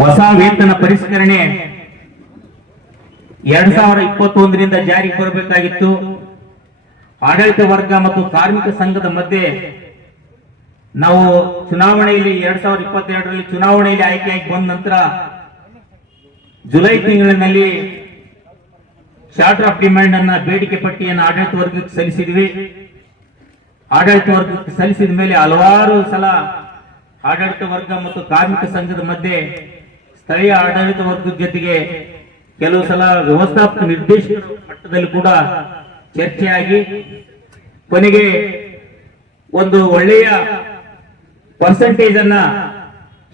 ಹೊಸ ವೇತನ ಪರಿಷ್ಕರಣೆ ಎರಡ್ ಸಾವಿರ ಇಪ್ಪತ್ತೊಂದರಿಂದ ಜಾರಿಗೆ ಬರಬೇಕಾಗಿತ್ತು. ಆಡಳಿತ ವರ್ಗ ಮತ್ತು ಕಾರ್ಮಿಕ ಸಂಘದ ಮಧ್ಯೆ ನಾವು ಚುನಾವಣೆಯಲ್ಲಿ ಎರಡ್ ಸಾವಿರದ ಇಪ್ಪತ್ತೆರಡರಲ್ಲಿ ಚುನಾವಣೆಯಲ್ಲಿ ಆಯ್ಕೆಯಾಗಿ ಬಂದ ನಂತರ ಜುಲೈ ತಿಂಗಳಿನಲ್ಲಿ ಚಾರ್ಟರ್ ಆಫ್ ಡಿಮ್ಯಾಂಡ್ ಅನ್ನ ಬೇಡಿಕೆ ಪಟ್ಟಿಯನ್ನು ಆಡಳಿತ ವರ್ಗಕ್ಕೆ ಸಲ್ಲಿಸಿದ್ವಿ. ಆಡಳಿತ ವರ್ಗಕ್ಕೆ ಸಲ್ಲಿಸಿದ ಮೇಲೆ ಹಲವಾರು ಸಲ ಆಡಳಿತ ವರ್ಗ ಮತ್ತು ಕಾರ್ಮಿಕ ಸಂಘದ ಮಧ್ಯೆ ಸ್ಥಳೀಯ ಆಡಳಿತ ವರ್ಗದ ಜೊತೆಗೆ ಕೆಲವು ಸಲ ವ್ಯವಸ್ಥಾಪಕ ನಿರ್ದೇಶಕರ ಮಟ್ಟದಲ್ಲಿ ಕೂಡ ಚರ್ಚೆಯಾಗಿ ಕೊನೆಗೆ ಒಂದು ಒಳ್ಳೆಯ ಪರ್ಸೆಂಟೇಜ್ ಅನ್ನ,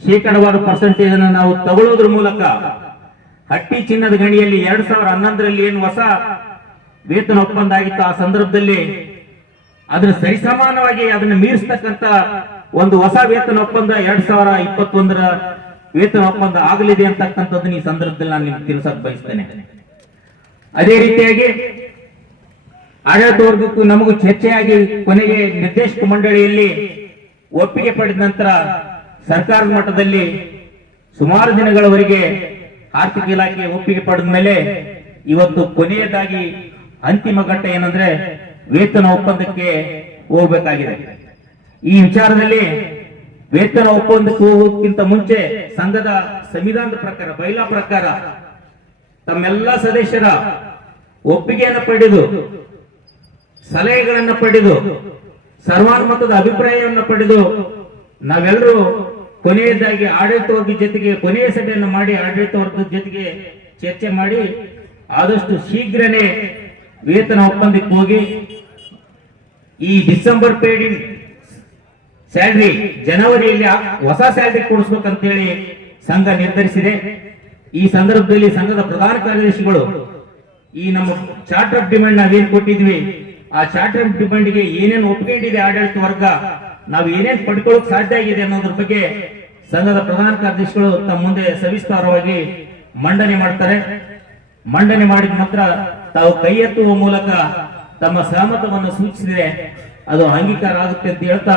ಶೇಕಡವಾರು ಪರ್ಸೆಂಟೇಜ್ ಅನ್ನ ನಾವು ತಗೊಳ್ಳೋದ್ರ ಮೂಲಕ ಹಟ್ಟಿ ಚಿನ್ನದ ಗಣಿಯಲ್ಲಿ ಎರಡ್ ಸಾವಿರದ ಹನ್ನೊಂದರಲ್ಲಿ ಏನು ಹೊಸ ವೇತನ ಒಪ್ಪಂದ ಆಗಿತ್ತು ಆ ಸಂದರ್ಭದಲ್ಲಿ ಅದನ್ನ ಸರಿಸಮಾನವಾಗಿ ಅದನ್ನ ಮೀರಿಸತಕ್ಕಂತ ಒಂದು ಹೊಸ ವೇತನ ಒಪ್ಪಂದ ಎರಡ್ ಸಾವಿರ ಇಪ್ಪತ್ತೊಂದರ ವೇತನ ಒಪ್ಪಂದ ಆಗಲಿದೆ ಅಂತಕ್ಕಂಥದ್ದು ಈ ಸಂದರ್ಭದಲ್ಲಿ ನಾನು ನಿಮ್ಗೆ ತಿಳಿಸಕ್ ಬಯಸ್ತೇನೆ. ಅದೇ ರೀತಿಯಾಗಿ ಆಡಳಿತ ವರ್ಗಕ್ಕೂ ನಮಗೂ ಚರ್ಚೆಯಾಗಿ ಕೊನೆಗೆ ನಿರ್ದೇಶಕ ಮಂಡಳಿಯಲ್ಲಿ ಒಪ್ಪಿಗೆ ಪಡೆದ ನಂತರ ಸರ್ಕಾರದ ಮಟ್ಟದಲ್ಲಿ ಸುಮಾರು ದಿನಗಳವರೆಗೆ ಆರ್ಥಿಕ ಇಲಾಖೆ ಒಪ್ಪಿಗೆ ಪಡೆದ ಮೇಲೆ ಇವತ್ತು ಕೊನೆಯದಾಗಿ ಅಂತಿಮ ಘಟ್ಟ ಏನಂದ್ರೆ ವೇತನ ಒಪ್ಪಂದಕ್ಕೆ ಹೋಗಬೇಕಾಗಿದೆ. ಈ ವಿಚಾರದಲ್ಲಿ ವೇತನ ಒಪ್ಪಂದಕ್ಕೆ ಹೋಗೋಕ್ಕಿಂತ ಮುಂಚೆ ಸಂಘದ ಸಂವಿಧಾನದ ಪ್ರಕಾರ, ಬೈಲಾ ಪ್ರಕಾರ ತಮ್ಮೆಲ್ಲ ಸದಸ್ಯರ ಒಪ್ಪಿಗೆಯನ್ನು ಪಡೆದು, ಸಲಹೆಗಳನ್ನು ಪಡೆದು, ಸರ್ವಾನುಮತದ ಅಭಿಪ್ರಾಯವನ್ನು ಪಡೆದು ನಾವೆಲ್ಲರೂ ಕೊನೆಯದಾಗಿ ಆಡಳಿತ ವರ್ಗದ ಜೊತೆಗೆ ಕೊನೆಯ ಸಭೆಯನ್ನು ಮಾಡಿ ಆಡಳಿತ ವರ್ಗದ ಜೊತೆಗೆ ಚರ್ಚೆ ಮಾಡಿ ಆದಷ್ಟು ಶೀಘ್ರನೇ ವೇತನ ಒಪ್ಪಂದಕ್ಕೆ ಹೋಗಿ ಈ ಡಿಸೆಂಬರ್ ಪೇಡಿಂಗ್ ಸ್ಯಾಲ್ರಿ ಜನವರಿಯಲ್ಲಿ ಹೊಸ ಸ್ಯಾಲ್ರಿ ಕೊಡಿಸ್ಬೇಕಂತೇಳಿ ಸಂಘ ನಿರ್ಧರಿಸಿದೆ. ಈ ಸಂದರ್ಭದಲ್ಲಿ ಸಂಘದ ಪ್ರಧಾನ ಕಾರ್ಯದರ್ಶಿಗಳು ಈ ನಮ್ಮ ಚಾರ್ಟರ್ ಆಫ್ ಡಿಮ್ಯಾಂಡ್ ನಾವೇನ್ ಕೊಟ್ಟಿದ್ವಿ, ಆ ಚಾರ್ಟರ್ ಆಫ್ ಡಿಮ್ಯಾಂಡ್ಗೆ ಏನೇನು ಒಪ್ಕೊಂಡಿದೆ ಆಡಳಿತ ವರ್ಗ, ನಾವು ಏನೇನ್ ಪಡ್ಕೊಳ್ಳೋಕ್ ಸಾಧ್ಯ ಆಗಿದೆ ಅನ್ನೋದ್ರ ಬಗ್ಗೆ ಸಂಘದ ಪ್ರಧಾನ ಕಾರ್ಯದರ್ಶಿಗಳು ತಮ್ಮ ಮುಂದೆ ಸವಿಸ್ತಾರವಾಗಿ ಮಂಡನೆ ಮಾಡ್ತಾರೆ. ಮಂಡನೆ ಮಾಡಿದ ನಂತರ ತಾವು ಕೈ ಎತ್ತುವ ಮೂಲಕ ತಮ್ಮ ಸಹಮತವನ್ನು ಸೂಚಿಸಿದರೆ ಅದು ಅಂಗೀಕಾರ ಆಗುತ್ತೆ ಅಂತ ಹೇಳ್ತಾ